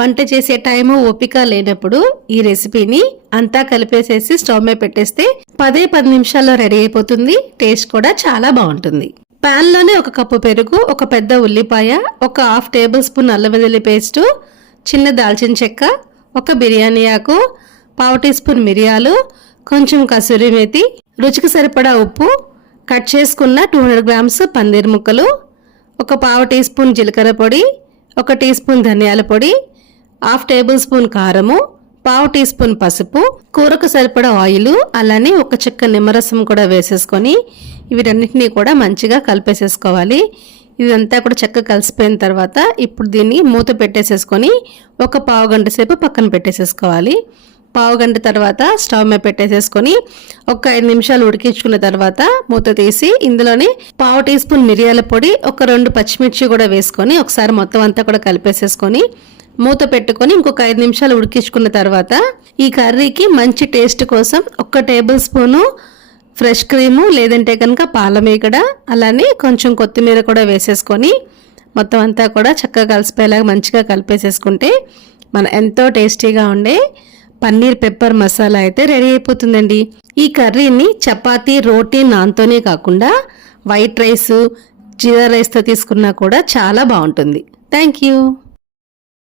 వంట చేసే టైము ఓపిక లేనప్పుడు ఈ రెసిపీని అంతా కలిపేసేసి స్టవ్ మీద పెట్టేస్తే 10 నిమిషాల్లో రెడీ అయిపోతుంది. టేస్ట్ కూడా చాలా బాగుంటుంది. పాన్ లోనే 1 కప్పు పెరుగు, 1 పెద్ద ఉల్లిపాయ, 1 హాఫ్ టేబుల్ స్పూన్ అల్లం వెల్లుల్లి పేస్టు, చిన్న దాల్చిన చెక్క, 1 బిర్యానీ ఆకు, 1/2 టీ స్పూన్ మిరియాలు, కొంచెం కసూరి మేతి, రుచికి సరిపడా ఉప్పు, కట్ చేసుకున్న 200 గ్రామ్స్ పన్నీర్ ముక్కలు, 1/2 టీ స్పూన్ జీలకర్ర పొడి, 1 టీ స్పూన్ ధనియాల పొడి, 1/2 టేబుల్ స్పూన్ కారము, 1/2 టీ స్పూన్ పసుపు, కూరకు సరిపడా ఆయిల్, అలానే 1 చెక్క నిమ్మరసం కూడా వేసేసుకొని వీటన్నిటిని కూడా మంచిగా కలిపేసేసుకోవాలి. ఇదంతా కూడా చక్కగా కలిసిపోయిన తర్వాత ఇప్పుడు దీన్ని మూత పెట్టేసేసుకొని 1 పావు గంట సేపు పక్కన పెట్టేసేసుకోవాలి. పావు గంట తర్వాత స్టవ్ మీద పెట్టేసేసుకొని 5 నిమిషాలు ఉడికించుకున్న తర్వాత మూత తీసి ఇందులోనే 1/2 టీ స్పూన్ మిరియాల పొడి, 2 పచ్చిమిర్చి కూడా వేసుకొని ఒకసారి మొత్తం అంతా కూడా కలిపేసేసుకొని మూత పెట్టుకొని ఇంకొక 5 నిమిషాలు ఉడికించుకున్న తర్వాత ఈ కర్రీకి మంచి టేస్ట్ కోసం 1 టేబుల్ స్పూను ఫ్రెష్ క్రీము లేదంటే కనుక పాలమీగడ, అలానే కొంచెం కొత్తిమీర కూడా వేసేసుకొని మొత్తం అంతా కూడా చక్కగా కలిసిపోయేలాగా మంచిగా కలిపేసేసుకుంటే మన ఎంతో టేస్టీగా ఉండే పన్నీర్ పెప్పర్ మసాలా అయితే రెడీ అయిపోతుందండి. ఈ కర్రీని చపాతీ, రోటీ, నాన్తోనే కాకుండా వైట్ రైస్, జీరా రైస్తో తీసుకున్నా కూడా చాలా బాగుంటుంది. Thank you.